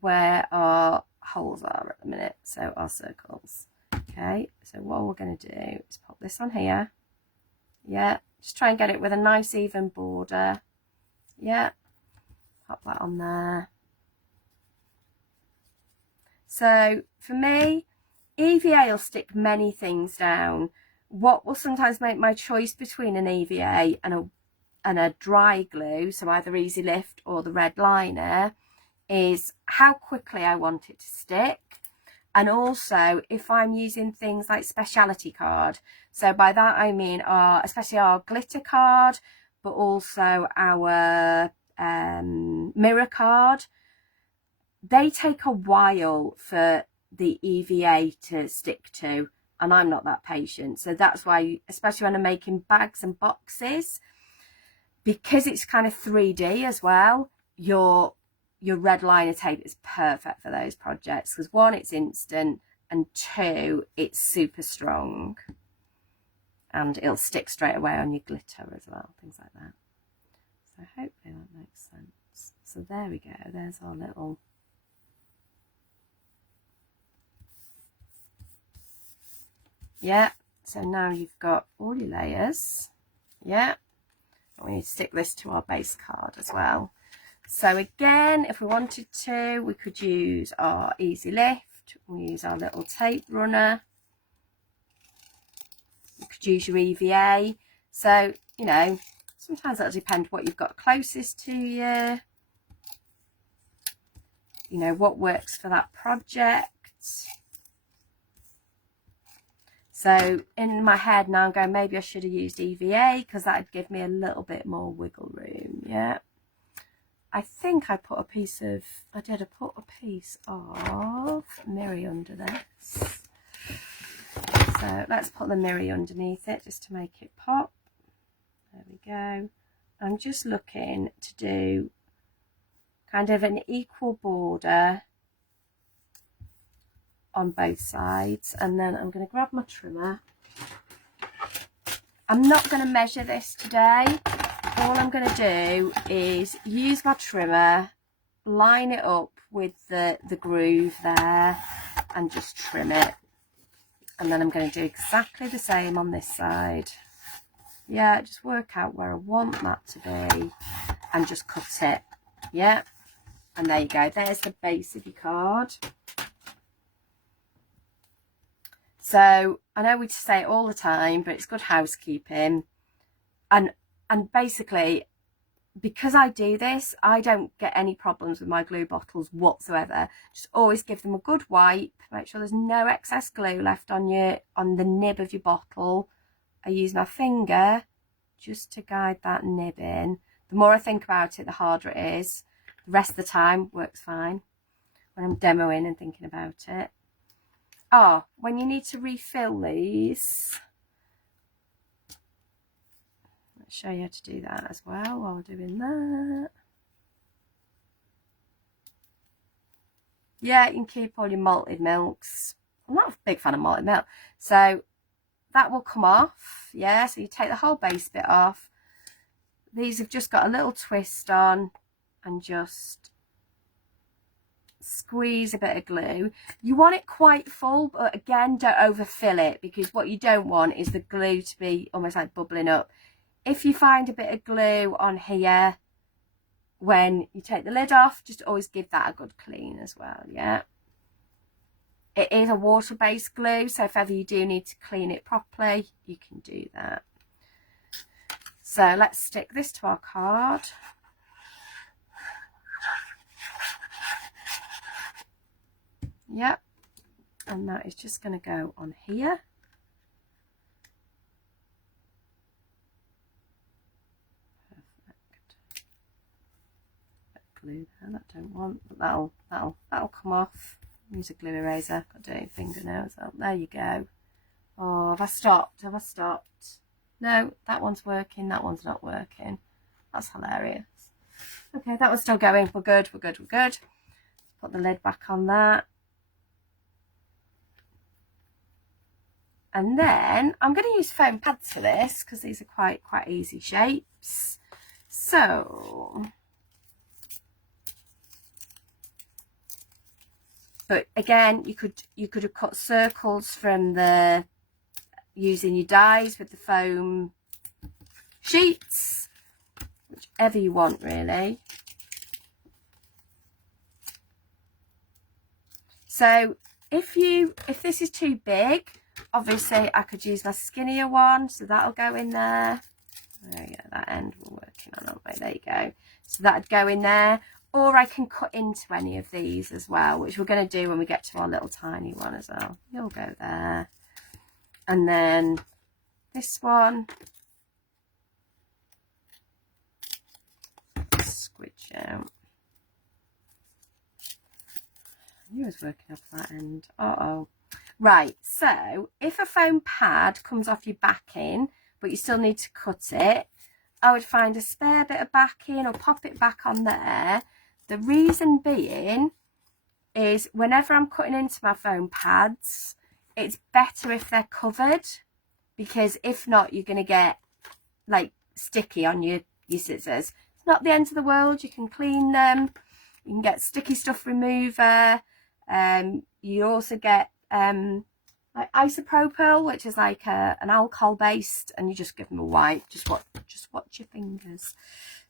where our holes are at the minute, so our circles. Okay, so what we're going to do is pop this on here. Yeah, just try and get it with a nice even border. Yeah, pop that on there. So for me, EVA will stick many things down. What will sometimes make my choice between an EVA and a dry glue, so either Easy Lift or the red liner, is how quickly I want it to stick. And also if I'm using things like speciality card. So by that I mean especially our glitter card, but also our mirror card. They take a while for the EVA to stick to, and I'm not that patient. So that's why, especially when I'm making bags and boxes, because it's kind of 3D as well, your red liner tape is perfect for those projects, because one, it's instant, and two, it's super strong, and it'll stick straight away on your glitter as well, things like that. So hopefully that makes sense. So there we go, there's our little yeah. So now you've got all your layers. Yeah, we need to stick this to our base card as well. So again, if we wanted to, we could use our Easy Lift, we use our little tape runner, you could use your EVA. So, you know, sometimes that'll depend what you've got closest to you, you know, what works for that project. So in my head now I'm going, maybe I should have used EVA because that would give me a little bit more wiggle room. Yeah, I think I put a piece of, I put a piece of mirror under this. So let's put the mirror underneath it just to make it pop. There we go. I'm just looking to do kind of an equal border on both sides, and then I'm going to grab my trimmer. I'm not going to measure this today. All I'm going to do is use my trimmer, line it up with the groove there, and just trim it. And then I'm going to do exactly the same on this side. Yeah, just work out where I want that to be and just cut it. Yeah, and there you go, there's the base of your card. So I know we say it all the time, but it's good housekeeping. And basically, because I do this, I don't get any problems with my glue bottles whatsoever. Just always give them a good wipe. Make sure there's no excess glue left on the nib of your bottle. I use my finger just to guide that nib in. The more I think about it, the harder it is. The rest of the time works fine when I'm demoing and thinking about it. Oh, when you need to refill these, let's show you how to do that as well while we're doing that. Yeah, you can keep all your malted milks. I'm not a big fan of malted milk, so that will come off. Yeah, so you take the whole base bit off. These have just got a little twist on, and just squeeze a bit of glue. You want it quite full, but again, don't overfill it, because what you don't want is the glue to be almost like bubbling up. If you find a bit of glue on here when you take the lid off, just always give that a good clean as well. Yeah, it is a water-based glue, so if ever you do need to clean it properly, you can do that. So let's stick this to our card. Yep, and that is just going to go on here. Perfect. Glue there, that I don't want, but that'll come off. Use a glue eraser. Got dirty fingernails. Oh, there you go. Oh, have I stopped? Have I stopped? No, that one's working. That one's not working. That's hilarious. Okay, that one's still going. We're good. We're good. We're good. Put the lid back on that. And then I'm going to use foam pads for this because these are quite easy shapes. So But again, you could have cut circles from the using your dies with the foam sheets, whichever you want really. So if this is too big, obviously I could use my skinnier one, so that'll go in there. There we go, that end we're working on, aren't we? There you go. So that'd go in there. Or I can cut into any of these as well, which we're going to do when we get to our little tiny one as well. You'll go there. And then this one, squidge out. I knew I was working off that end. Uh-oh. Right, so if a foam pad comes off your backing, but you still need to cut it, I would find a spare bit of backing or pop it back on there. The reason being is whenever I'm cutting into my foam pads, it's better if they're covered, because if not, you're going to get like sticky on your scissors. It's not the end of the world. You can clean them. You can get sticky stuff remover. You also get like isopropyl, which is like an alcohol based, and you just give them a wipe. Just watch your fingers.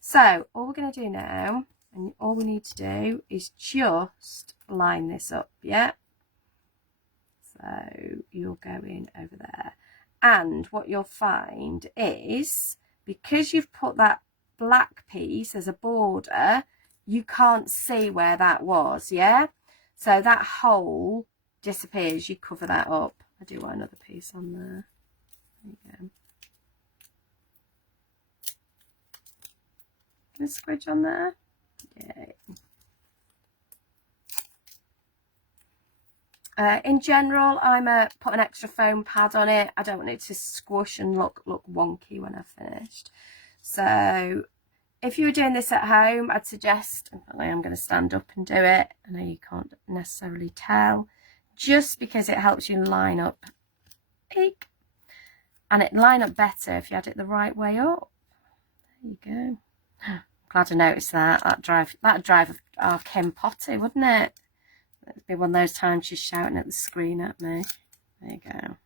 So all we're going to do now, and all we need to do, is just line this up. Yeah, so you'll go in over there, and what you'll find is, because you've put that black piece as a border, you can't see where that was. Yeah, so that hole disappears. You cover that up. I do want another piece on there. There you go. Can I squidge on there? Yeah. In general, put an extra foam pad on it. I don't want it to squish and look wonky when I've finished. So if you were doing this at home, I'd suggest, I'm going to stand up and do it. I know you can't necessarily tell, just because it helps you line up. Eek. And it line up better if you had it the right way up. There you go. Glad I noticed that. That'd drive our Kim potty, wouldn't it? It'd be one of those times she's shouting at the screen at me. There you go.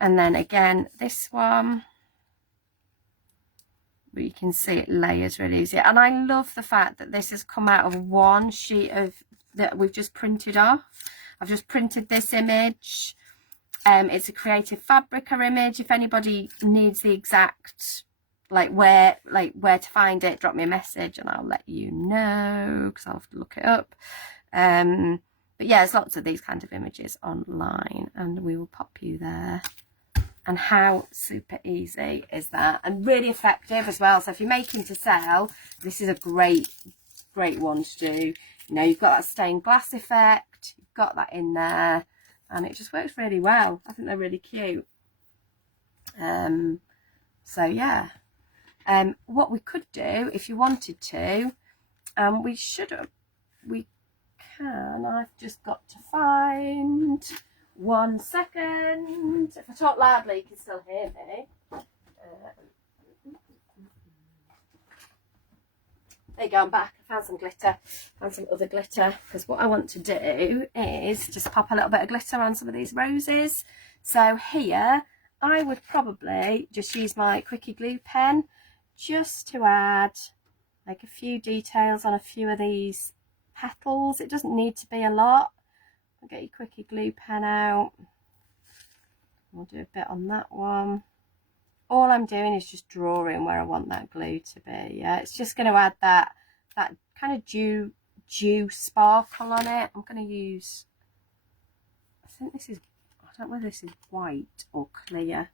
And then again, this one, but you can see it layers really easy. And I love the fact that this has come out of one sheet that we've just printed off. I've just printed this image. It's a Creative Fabrica image. If anybody needs the exact where to find it, drop me a message and I'll let you know, because I'll have to look it up. But yeah, there's lots of these kind of images online, and we will pop you there. And how super easy is that, and really effective as well. So if you're making to sell, this is a great one to do. You know, you've got that stained glass effect, you've got that in there, and it just works really well. I think they're really cute. So yeah. What we could do, if you wanted to, we can, I've just got to find, 1 second. If I talk loudly, you can still hear me. There you go, I'm back. I found some glitter, found some other glitter, because what I want to do is just pop a little bit of glitter on some of these roses. So here, I would probably just use my Quickie glue pen, just to add like a few details on a few of these petals. It doesn't need to be a lot. I'll get your Quickie glue pen out. We'll do a bit on that one. All I'm doing is just drawing where I want that glue to be. Yeah, it's just going to add that kind of dew sparkle on it. I'm going to use, I think this is, I don't know whether this is white or clear.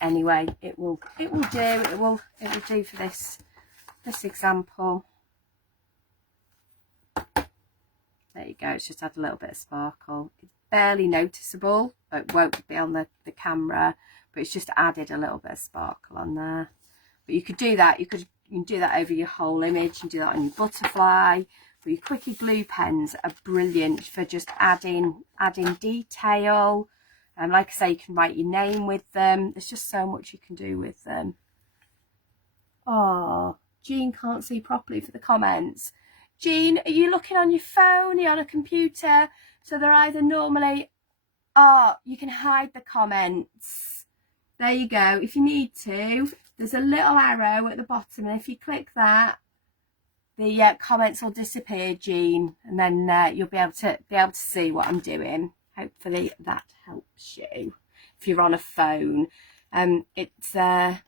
Anyway, it will do for this example. There you go. It's just had a little bit of sparkle. It's barely noticeable. It won't be on the camera, but it's just added a little bit of sparkle on there. But you could do that. You can do that over your whole image. You can do that on your butterfly. But your Quickie glue pens are brilliant for just adding detail. Like I say, you can write your name with them. There's just so much you can do with them. Oh, Jean can't see properly for the comments. Jean, are you looking on your phone? Are you on a computer? So they're either normally, you can hide the comments. There you go. If you need to, there's a little arrow at the bottom, and if you click that, the comments will disappear, Jean, and then you'll be able to see what I'm doing. Hopefully that helps you if you're on a phone. It's there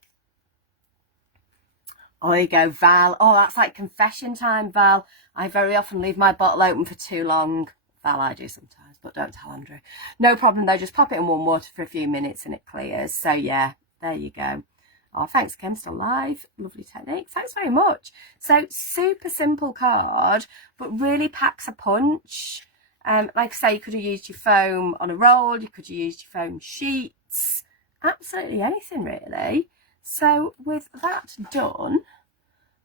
you go, Val. Oh, that's like confession time, Val. I very often leave my bottle open for too long. Val, I do sometimes, but don't tell Andrew. No problem though, just pop it in warm water for a few minutes and it clears. So yeah, there you go. Oh, thanks, Kim, still live. Lovely technique. Thanks very much. So super simple card, but really packs a punch. Like I say, you could have used your foam on a roll. You could have used your foam sheets. Absolutely anything, really. So with that done,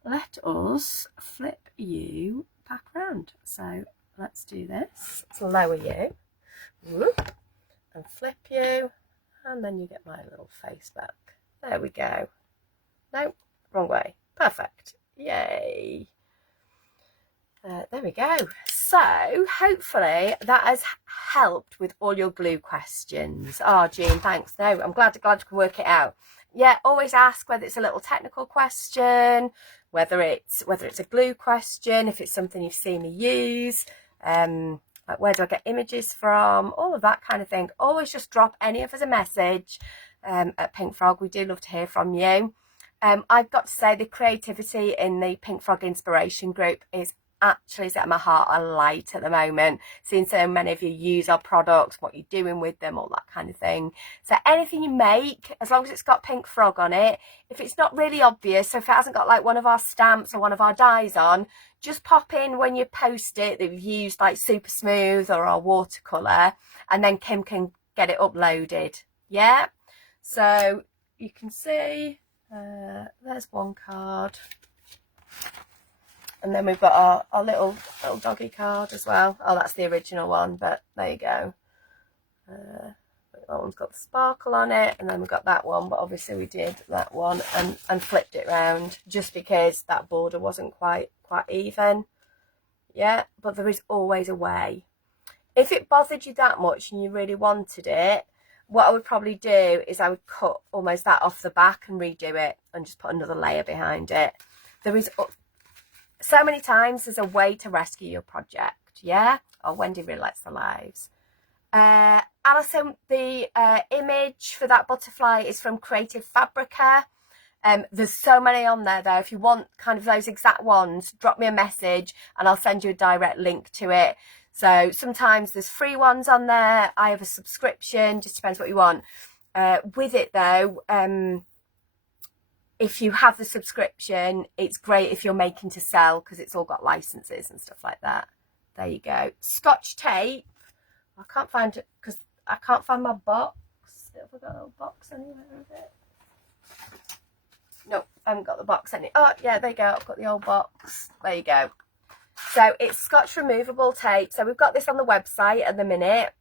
let us flip you back around. So let's do this. Let's lower you. Whoop, and flip you. And then you get my little face back. There we go. No, wrong way. Perfect. Yay. There we go. So hopefully that has helped with all your glue questions. Oh, Jean, thanks. No, I'm glad you can work it out. Yeah, always ask whether it's a little technical question, whether it's a glue question, if it's something you've seen me use, like where do I get images from, all of that kind of thing. Always just drop any of us a message at Pink Frog. We do love to hear from you. I've got to say the creativity in the Pink Frog Inspiration group is actually setting my heart alight at the moment, seeing so many of you use our products, what you're doing with them, all that kind of thing. So anything you make, as long as it's got Pink Frog on it, if it's not really obvious, so if it hasn't got like one of our stamps or one of our dies on, just pop in when you post it that we've used like Super Smooth or our watercolour, and then Kim can get it uploaded. Yeah, so you can see there's one card. And then we've got our little doggy card as well. Oh, that's the original one, but there you go. That one's got the sparkle on it, and then we've got that one, but obviously we did that one and flipped it round just because that border wasn't quite even. Yeah, but there is always a way. If it bothered you that much and you really wanted it, what I would probably do is I would cut almost that off the back and redo it and just put another layer behind it. There is so many times there's a way to rescue your project. Yeah. Oh, Wendy really likes the lives. Alison, the image for that butterfly is from Creative Fabrica. There's so many on there though. If you want kind of those exact ones, drop me a message and I'll send you a direct link to it. So sometimes there's free ones on there. I have a subscription, just depends what you want. With it though, if you have the subscription, it's great if you're making to sell because it's all got licenses and stuff like that. There you go. Scotch tape. I can't find it because I can't find my box. Have I got a little box anywhere of it? Nope, I haven't got the box any. Oh, yeah, there you go. I've got the old box. There you go. So it's Scotch removable tape. So we've got this on the website at the minute.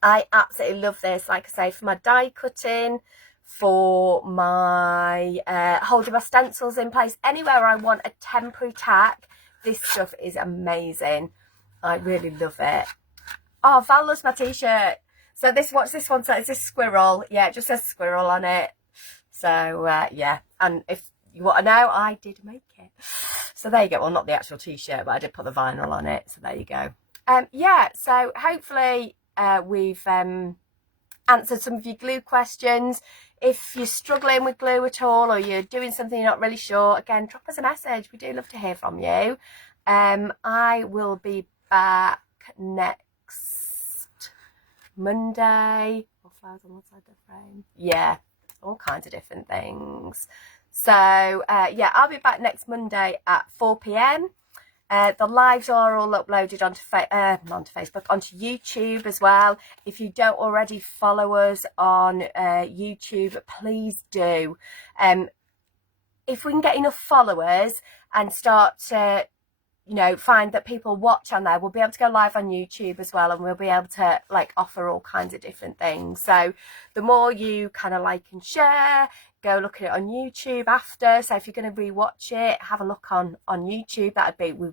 I absolutely love this. Like I say, for my die cutting, for my holding my stencils in place, anywhere I want a temporary tack, this stuff is amazing. I really love it. Oh, Val loves my t-shirt. So what's this one say? It's a squirrel. Yeah, it just says squirrel on it. So yeah, and if you want to know, I did make it. So there you go. Well, not the actual t-shirt, but I did put the vinyl on it. So there you go. Yeah, so hopefully we've answered some of your glue questions. If you're struggling with glue at all, or you're doing something you're not really sure, again, drop us a message. We do love to hear from you. I will be back next Monday. Or flowers on one side of the frame. Yeah, all kinds of different things. So yeah, I'll be back next Monday at 4 p.m. The lives are all uploaded onto Facebook, onto YouTube as well. If you don't already follow us on YouTube, please do. If we can get enough followers and start to, you know, find that people watch on there, we'll be able to go live on YouTube as well, and we'll be able to like offer all kinds of different things. So the more you kind of like and share, go look at it on YouTube after. So if you're going to rewatch it, have a look on YouTube. We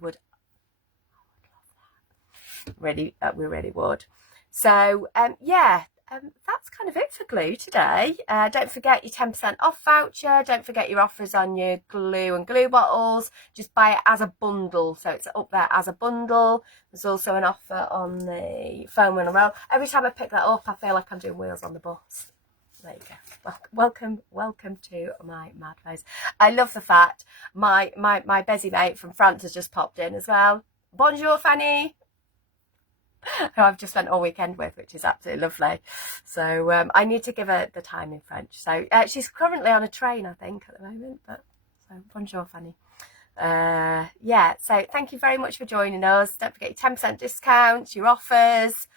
really would. So yeah, that's kind of it for glue today. Don't forget your 10% off voucher. Don't forget your offers on your glue and glue bottles. Just buy it as a bundle, so it's up there as a bundle. There's also an offer on the foam runner roll. Every time I pick that up, I feel like I'm doing Wheels on the Bus. There you go. Welcome to my mad phase. I love the fact my busy mate from France has just popped in as well. Bonjour, Fanny. Who I've just spent all weekend with, which is absolutely lovely. So I need to give her the time in French. So she's currently on a train, I think, at the moment. But so bonjour, Fanny. Yeah, so thank you very much for joining us. Don't forget your 10% discounts, your offers.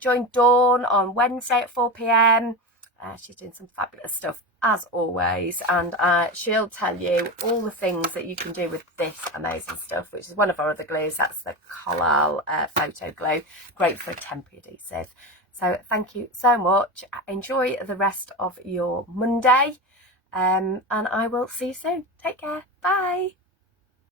Join Dawn on Wednesday at 4 p.m. She's doing some fabulous stuff as always, and she'll tell you all the things that you can do with this amazing stuff, which is one of our other glues. That's the Collal photo glue, great for temporary adhesive. So thank you so much. Enjoy the rest of your Monday, and I will see you soon. Take care. Bye.